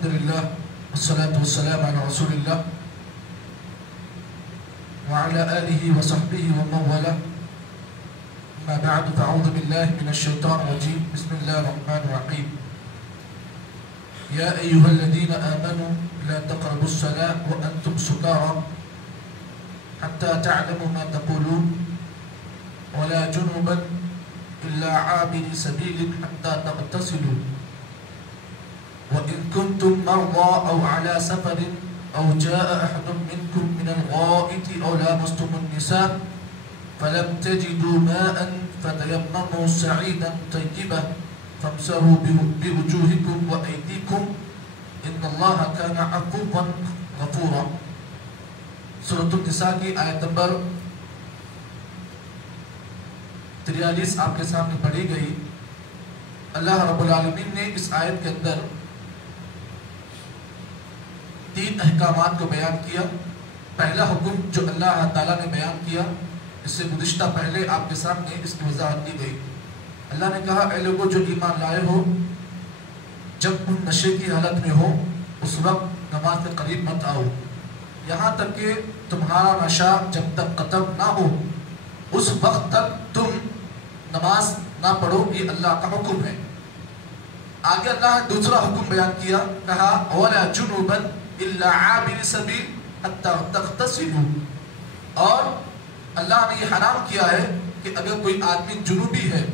الحمد لله والصلاة والسلام على رسول الله وعلى آله وصحبه ومن والاه. أما بعد فأعوذ بالله من الشيطان الرجيم. بسم الله الرحمن الرحيم. يا أيها الذين آمنوا لا تقربوا الصلاة وأنتم سكارى حتى تعلموا ما تقولون ولا جنبا إلا عابر سبيل حتى تغتسلوا وإن كنتم مرضى أو على سفر أو جاء أحد منكم من الغائط أو لامستم النساء فلم تجدوا ماء فتيمموا سعيدا طيبا فامسحوا بوجوهكم وأيديكم إن الله كان عفوا غفورا. سورۃ النساء کی آیت نمبر 43 آپ کے سامنے پڑھی گئی. اللہ رب العالمین نے اس آیت کے اندر 3 احکامات کو بیان کیا. پہلا حکم جو اللہ تعالیٰ نے بیان کیا، اس سے گزشتہ پہلے آپ کے سامنے اس کی وضاحت دی گئی. اللہ نے کہا اے لوگوں جو ایمان لائے ہو، جب تم نشے کی حالت میں ہو اس وقت نماز کے قریب مت آؤ، یہاں تک کہ تمہارا نشہ جب تک ختم نہ ہو اس وقت تک تم نماز نہ پڑھو. یہ اللہ کا حکم ہے. آگے اللہ نے دوسرا حکم بیان کیا، کہا وَلَا جُنُوبًا إِلَّا عَابِرِ سَبِيلٍ حَتَّى تَغْتَسِلُوا. اور اللہ نے یہ حرام کیا ہے کہ اگر کوئی آدمی جنوبی ہے،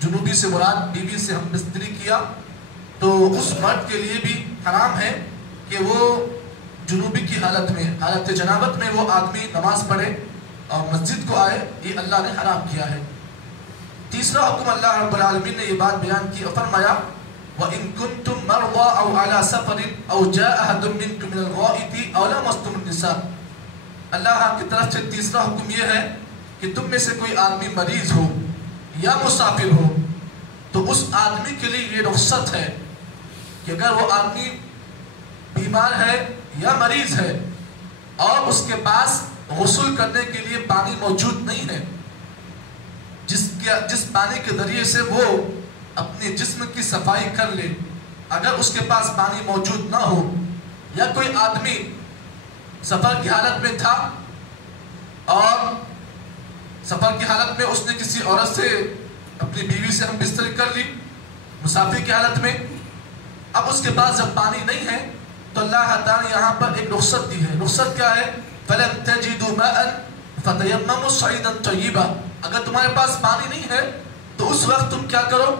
جنوبی سے مراد بیوی سے ہم بستری کیا، تو اس مرد کے لیے بھی حرام ہے کہ وہ جنوبی کی حالت میں، حالت جنابت میں وہ آدمی نماز پڑھے اور مسجد کو آئے. یہ اللہ نے حرام کیا ہے. تیسرا حکم اللہ رب العالمین نے یہ بات بیان کی اور فرمایا وَإِن كُنتُم مَرْضَىٰ أَوْ عَلَىٰ سَفَرٍ أَوْ جَاءَ أَحَدٌ مِّنكُم مِّنَ الْغَائِطِ أَوْ لَامَسْتُمُ النِّسَاءَ. اللہ کی طرف سے تیسرا حکم یہ ہے کہ تم میں سے کوئی آدمی مریض ہو یا مسافر ہو تو اس آدمی کے لیے یہ رخصت ہے کہ اگر وہ آدمی بیمار ہے یا مریض ہے اور اس کے پاس غسل کرنے کے لیے پانی موجود نہیں ہے، جس پانی کے ذریعے سے وہ اپنے جسم کی صفائی کر لے، اگر اس کے پاس پانی موجود نہ ہو، یا کوئی آدمی سفر کی حالت میں تھا اور سفر کی حالت میں اس نے کسی عورت سے، اپنی بیوی سے ہم بستری کر لی مسافر کی حالت میں، اب اس کے پاس جب پانی نہیں ہے تو اللہ تعالیٰ نے یہاں پر ایک رخصت دی ہے. رخصت کیا ہے؟ فَلَمْ تَجِدُوا مَاءً فَتَيَمَّمُوا صَعِيدًا طَيِّبًا. اگر تمہارے پاس پانی نہیں ہے تو اس وقت تم کیا کرو؟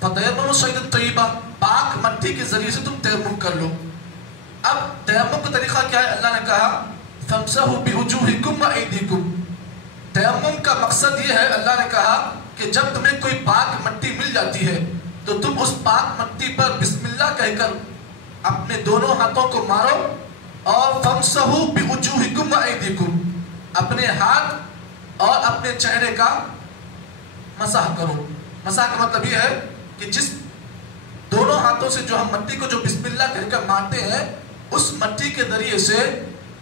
فَتَيَمَّمُوا صَعِيدًا طَيِّبًا، پاک مٹی کے ذریعے سے تم تیمم کر لو. اب تیمم کا طریقہ کیا ہے؟ اللہ نے کہا فَامْسَحُوا بِوُجُوهِكُمْ وَأَيْدِيكُمْ. تیمم کا مقصد یہ ہے، اللہ نے کہا کہ جب تمہیں کوئی پاک مٹی مل جاتی ہے تو تم اس پاک مٹی پر بسم اللہ کہہ کر اپنے دونوں ہاتھوں کو مارو اور فَامْسَحُوا بِوُجُوهِكُمْ وَأَيْدِيكُمْ، اپنے ہاتھ اور اپنے چہرے کا مسح کرو. مسح کا مطلب یہ ہے کہ جس دونوں ہاتھوں سے جو ہم مٹی کو جو بسم اللہ کہہ کر مارتے ہیں، اس مٹی کے ذریعے سے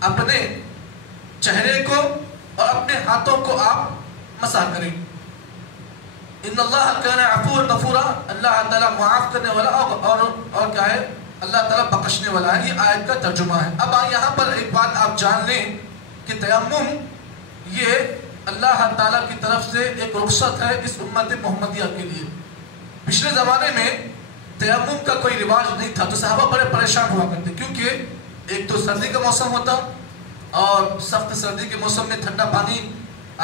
اپنے چہرے کو اور اپنے ہاتھوں کو آپ مسح کریں. ان اللہ کان عفوا غفورا، اللہ تعالیٰ معاف کرنے والا اور کیا ہے؟ اللہ تعالیٰ بخشنے والا ہے. یہ آیت کا ترجمہ ہے. اب یہاں پر ایک بات آپ جان لیں کہ تیمم یہ اللہ تعالیٰ کی طرف سے ایک رخصت ہے اس امت محمدیہ کے لیے. پچھلے زمانے میں تیمم کا کوئی رواج نہیں تھا تو صحابہ بڑے پریشان ہوا کرتے، کیونکہ ایک تو سردی کا موسم ہوتا اور سخت سردی کے موسم میں ٹھنڈا پانی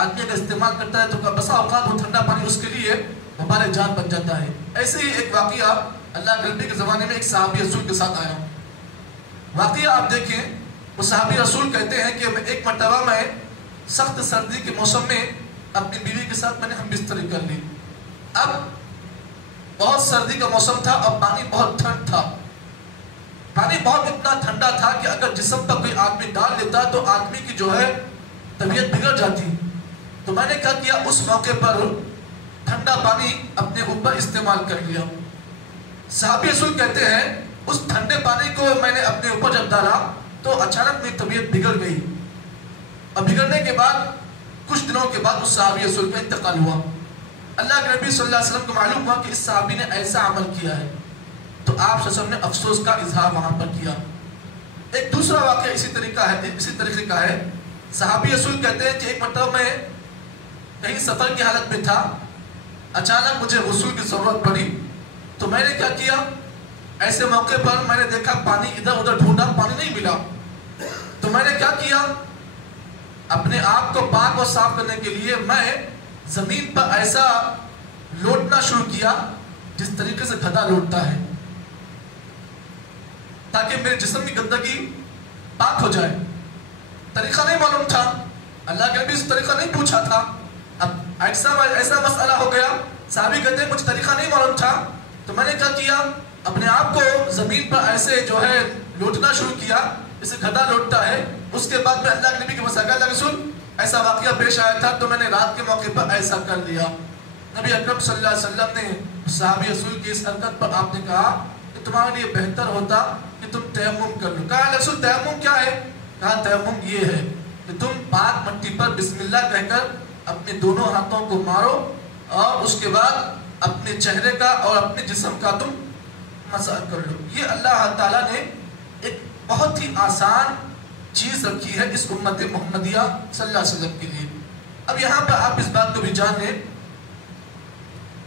آدمی اگر استعمال کرتا ہے تو بسا اوقات وہ ٹھنڈا پانی اس کے لیے وبال جان بن جاتا ہے. ایسے ہی ایک واقعہ اللہ کے نبی کے زمانے میں ایک صحابی رسول کے ساتھ آیا. واقعہ آپ دیکھیں، وہ صحابی رسول کہتے ہیں کہ ایک مرتبہ میں سخت سردی کے موسم میں اپنی بیوی کے ساتھ میں نے ہم بستری کر لی. اب بہت سردی کا موسم تھا اور پانی بہت ٹھنڈ تھا. پانی بہت اتنا ٹھنڈا تھا کہ اگر جسم پر کوئی آدمی ڈال لیتا تو آدمی کی جو ہے طبیعت بگڑ جاتی. تو میں نے کیا کیا، اس موقع پر ٹھنڈا پانی اپنے اوپر استعمال کر لیا. صحابی رسول کہتے ہیں اس ٹھنڈے پانی کو میں نے اپنے اوپر جب ڈالا تو اچانک میری طبیعت بگڑ گئی، اور بگڑنے کے بعد کچھ دنوں کے بعد اس صحابی رسول کا انتقال ہوا. اللہ کے نبی صلی اللہ علیہ وسلم کو معلوم ہوا کہ اس صحابی نے ایسا عمل کیا ہے. تو تو آپ صلی اللہ علیہ وسلم نے افسوس کا اظہار وہاں پر کیا۔ ایک دوسرا واقعہ اسی طریقے کا ہے۔ صحابی رسول کہتے ہیں کہ ایک مرتبہ میں کہیں سفر کی حالت میں تھا، اچانک مجھے غسل کی ضرورت پڑی، تو میں نے کیا کیا، ایسے موقع پر میں نے دیکھا پانی ادھر ادھر ڈھونڈا، پانی نہیں ملا، تو میں نے کیا کیا، اپنے آپ کو پاک اور صاف کرنے کے لیے میں زمین پر ایسا لوٹنا شروع کیا جس طریقے سے گدھا لوٹتا ہے، تاکہ میرے جسم کی گندگی پاک ہو جائے۔ طریقہ نہیں معلوم تھا، اللہ کے نبی سے طریقہ نہیں پوچھا تھا، اب ایسا مسئلہ ہو گیا، صحابی کہتے ہیں مجھے طریقہ نہیں معلوم تھا، تو میں نے کیا کیا، اپنے آپ کو زمین پر ایسے جو ہے لوٹنا شروع کیا جسے گدھا لوٹتا ہے۔ اس کے بعد میں اللہ کے نبی کے پاس گیا، اللہ رسول ایسا واقعہ پیش آیا تھا تو میں نے رات کے موقع پر ایسا کر لیا۔ نبی اکرم صلی اللہ علیہ وسلم نے صحابی رسول کی اس حرکت پر آپ نے کہا کہ تمہارے لیے بہتر ہوتا کہ تم تیمم کر لو۔ کہا رسول تیمم کیا ہے؟ کہا تیمم یہ ہے کہ تم پاک مٹی پر بسم اللہ کہہ کر اپنے دونوں ہاتھوں کو مارو اور اس کے بعد اپنے چہرے کا اور اپنے جسم کا تم مسح کر لو۔ یہ اللہ تعالیٰ نے ایک بہت ہی آسان چیز رکھی ہے اس امت محمدیہ صلی اللہ علیہ وسلم کے لیے۔ اب یہاں پر آپ اس بات کو بھی جان لیں،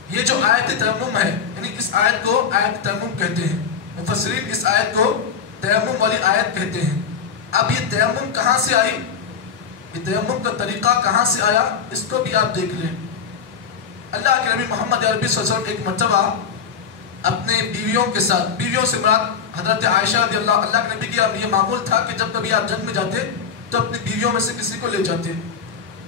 یہ جو آیت تیمم ہے، یعنی اس آیت کو آیت تیمم کہتے ہیں، مفسرین اس آیت کو تیمم والی آیت کہتے ہیں۔ اب یہ تیمم کہاں سے آئی، یہ تیمم کا طریقہ کہاں سے آیا، اس کو بھی آپ دیکھ لیں۔ اللہ کے نبی محمد عربی صلی اللہ علیہ وسلم ایک مرتبہ اپنے بیویوں کے ساتھ، بیویوں سے مراد حضرت عائشہ رضی اللہ کے نبی کی یہ معمول تھا کہ جب کبھی آپ جنگ میں جاتے تو اپنی بیویوں میں سے کسی کو لے جاتے۔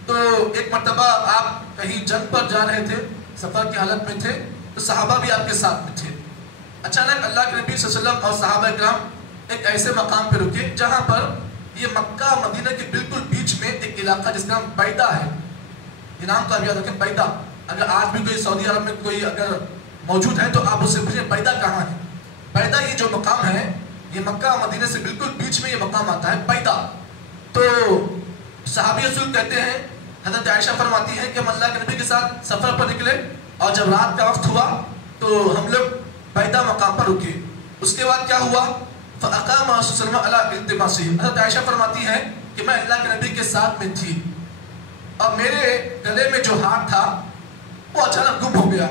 تو ایک مرتبہ آپ کہیں جنگ پر جا رہے تھے، سفر کی حالت میں تھے، تو صحابہ بھی آپ کے ساتھ میں تھے۔ اچانک اللہ کے نبی صلی اللہ علیہ وسلم اور صحابہ کرام ایک ایسے مقام پہ رکے جہاں پر یہ مکہ مدینہ کے بالکل بیچ میں ایک علاقہ جس کا نام بیدا ہے، یہ نام تو آپ یاد رکھیں، بیدا۔ اگر آج بھی کوئی سعودی عرب میں کوئی اگر موجود ہے تو آپ اسے پوچھیں بیدا کہاں ہے۔ بیدا یہ جو مقام ہے یہ مکہ مدینہ سے بالکل بیچ میں یہ مقام آتا ہے بیدا۔ تو صحابی رسول کہتے ہیں، حضرت عائشہ فرماتی ہیں کہ ہم اللہ کے نبی کے ساتھ سفر پر نکلے اور جب رات کا وقت ہوا تو ہم لوگ بیدا مقام پر رکے۔ اس کے بعد کیا ہوا، فَأَقَامَ رَسُولُ صلی اللہ علیہ وسلم عَلَىٰ الْتِمَاسِهِ۔ حضرت عائشہ فرماتی ہیں کہ میں اللہ کے نبی کے ساتھ میں تھی اور میرے گلے میں جو ہار تھا وہ اچانک گم ہو گیا۔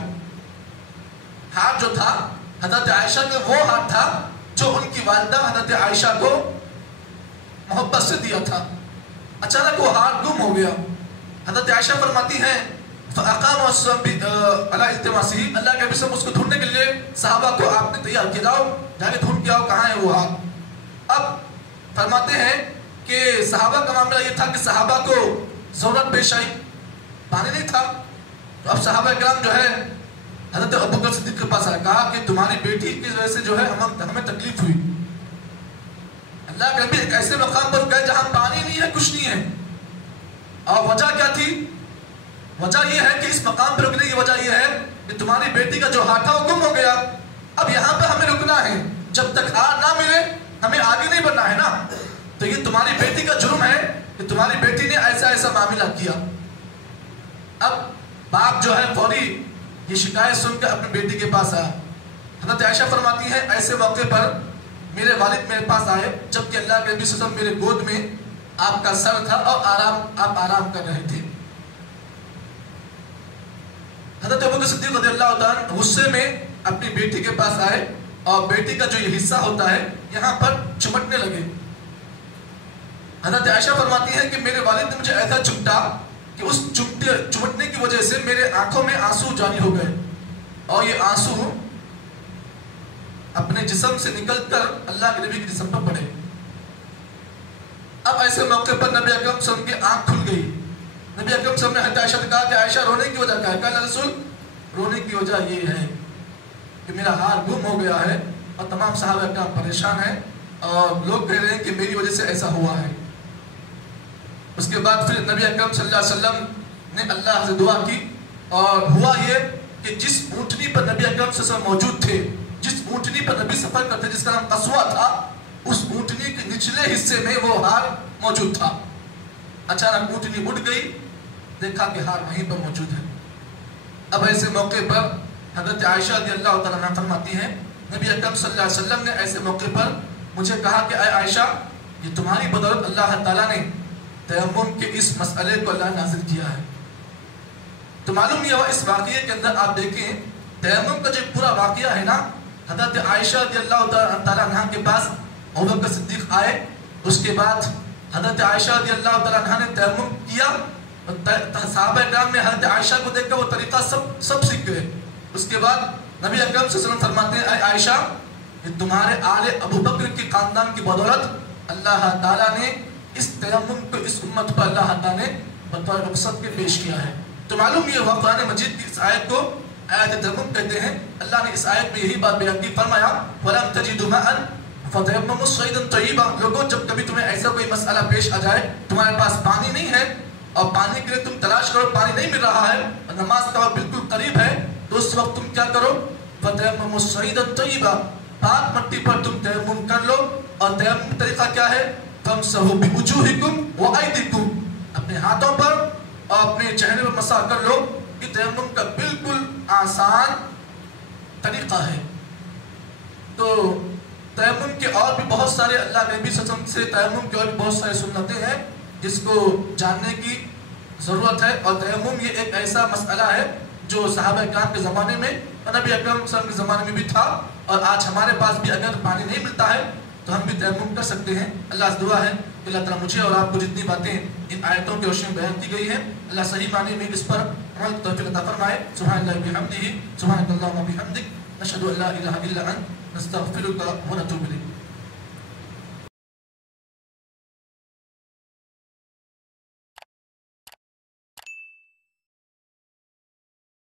ہار جو تھا حضرت عائشہ کا وہ ہار تھا جو ان کی والدہ حضرت عائشہ کو محبت سے دیا تھا، اچانک وہ ہار گم ہو گیا۔ حضرت عائشہ فرماتی ہیں فَأَقَامَ رَسُولُ عَلَىٰ الْتِمَاسِهِ، اللہ کے نبی صلی اس کو ڈھونڈنے کے لیے صحابہ کو آپ نے تیار کیا، جاؤ جا کے ڈھونڈ کے آؤ کہاں ہے وہ ہار۔ اب فرماتے ہیں کہ صحابہ کا معاملہ یہ تھا کہ صحابہ کو ضرورت پیش آئی، پانی نہیں تھا، تو اب صحابہ کرام جو ہے حضرت ابوبکر صدیق کے پاس آیا، کہا کہ تمہاری بیٹی کی وجہ سے جو ہے ہمیں تکلیف ہوئی۔ اللہ کے نبی ایک ایسے مقام پر گئے جہاں پانی نہیں ہے، کچھ نہیں ہے، اور وجہ کیا تھی، وجہ یہ ہے کہ اس مقام پر رکنے کی وجہ یہ ہے کہ تمہاری بیٹی کا جو ہاتھ تھا وہ گم ہو گیا، اب یہاں پہ ہمیں رکنا ہے، جب تک ہار نہ ملے ہمیں آگے نہیں بڑھنا ہے نا، تو یہ تمہاری بیٹی کا جرم ہے کہ تمہاری بیٹی نے ایسا معاملہ کیا۔ اب باپ جو ہے فوری یہ شکایت سن کر اپنی بیٹی کے پاس آیا۔ حضرت عائشہ فرماتی ہیں ایسے موقع پر میرے والد میرے پاس آئے جبکہ اللہ کے نبی صلی اللہ علیہ وسلم میرے گود میں آپ کا سر تھا اور آپ آرام کر رہے تھے۔ حضرت ابوبکر صدیق رضی اللہ تعالیٰ غصے میں اپنی بیٹی کے پاس آئے اور بیٹی کا جو یہ حصہ ہوتا ہے یہاں پر چمٹنے لگے۔ حضرت عائشہ فرماتی ہے کہ میرے والد نے مجھے ایسا چمٹا کہ اس چمٹنے کی وجہ سے میرے آنکھوں میں آنسو جاری ہو گئے اور یہ آنسو اپنے جسم سے نکل کر اللہ کے نبی کے جسم پر پڑے۔ اب ایسے موقع پر نبی اکرم صلی اللہ علیہ وسلم کی آنکھ کھل گئی۔ نبی اکرم صلی اللہ علیہ وسلم نے حضرت عائشہ سے کہا کہ عائشہ رونے کی وجہ کیا ہے؟ کہا اللہ رسول رونے کی وجہ یہ ہے کہ میرا ہار گم ہو گیا ہے اور تمام صحابہ اکرام پریشان ہیں اور لوگ کہہ رہے ہیں کہ میری وجہ سے ایسا ہوا ہے۔ اس کے بعد پھر نبی اکرم صلی اللہ علیہ وسلم نے اللہ سے دعا کی اور ہوا یہ کہ جس اونٹنی پر نبی اکرم صلی اللہ علیہ وسلم موجود تھے، جس اونٹنی پر نبی سفر کرتے جس کا نام قصوہ تھا، اس اونٹنی کے نچلے حصے میں وہ ہار موجود تھا۔ اچانک اونٹنی اٹھ گئی، دیکھا کہ ہار وہیں پر موجود ہے۔ اب ایسے موقع پر حضرت عائشہ رضی اللہ تعالیٰ عنہ فرماتی ہیں نبی اکرم صلی اللہ علیہ وسلم نے ایسے موقع پر مجھے کہا کہ اے عائشہ یہ تمہاری بدولت اللہ تعالیٰ نے تیمم کے اس مسئلے کو اللہ نازل کیا ہے. تو معلوم یہ ہوا اس واقعے کے اندر آپ دیکھیں تیمم کا جو پورا واقعہ ہے نا، حضرت عائشہ رضی اللہ تعالیٰ عنہ کے پاس ابوبکر صدیق آئے، اس کے بعد حضرت عائشہ رضی اللہ تعالیٰ عنہ نے تیمم کیا، صحابہ کرام نے حضرت عائشہ کو دیکھ کر وہ طریقہ سب سیکھ گئے. اس کے بعد نبی اکرم صلی اللہ علیہ وسلم فرماتے ہیں اے عائشہ یہ تمہارے آل ابو بکر کی خاندان کی بدولت اللہ تعالیٰ نے اس تیمم کو اس امت پر اللہ تعالیٰ نے بطور رخصت کے پیش کیا ہے. تو معلوم یہ ہوا قرآن مجید کی اس آیت کو آیت تیمم کہتے ہیں. اللہ نے اس آیت میں یہی بات بیان کی، فرمایا وَلَمْ تَجِدُوا مَاءً فَتَيَمَّمُوا صَعِيدًا طَيِّبًا. لوگوں جب کبھی تمہیں ایسا کوئی مسئلہ پیش آ جائے، تمہارے پاس پانی نہیں ہے اور پانی کے لیے تم تلاش کرو، پانی نہیں مل رہا ہے اور نماز کا وقت بالکل قریب ہے، تو اس وقت تم کیا کرو فَتَيَمَّمُوا صَعِيدًا طَيِّبًا، پاک مٹی پر تم تیمم کر لو. اور تیمم طریقہ کیا ہے؟ فَامْسَحُوا بِوُجُوهِكُمْ وَأَيْدِيكُمْ، اپنے ہاتھوں پر اور اپنے چہرے پر مسح کر لو. یہ تیمم کا بالکل آسان طریقہ ہے. تو تیمم کے اور بھی بہت سارے اللہ نبی صلی اللہ علیہ وسلم سے تیمم کے اور بھی بہت سارے سنتیں ہیں جس کو جاننے کی ضرورت ہے. اور تیمم یہ ایک ایسا مسئلہ ہے جو صحابہ کرام کے زمانے میں اور نبی اکرم صلی اللہ علیہ وسلم کے زمانے میں بھی تھا، اور آج ہمارے پاس بھی اگر پانی نہیں ملتا ہے تو ہم بھی تیمم کر سکتے ہیں. اللہ سے دعا ہے کہ اللہ تعالیٰ مجھے اور آپ کو جتنی باتیں ان آیتوں کے روشنی میں بیان کی گئی ہیں اللہ صحیح معنی میں اس پر عمل کی توفیق عطا فرمائے. سبحان اللہ بحمدہ، سبحانک اللہم وبحمدک، نشہد ان لا الہ الا انت، نستغفرک ونتوب الیک.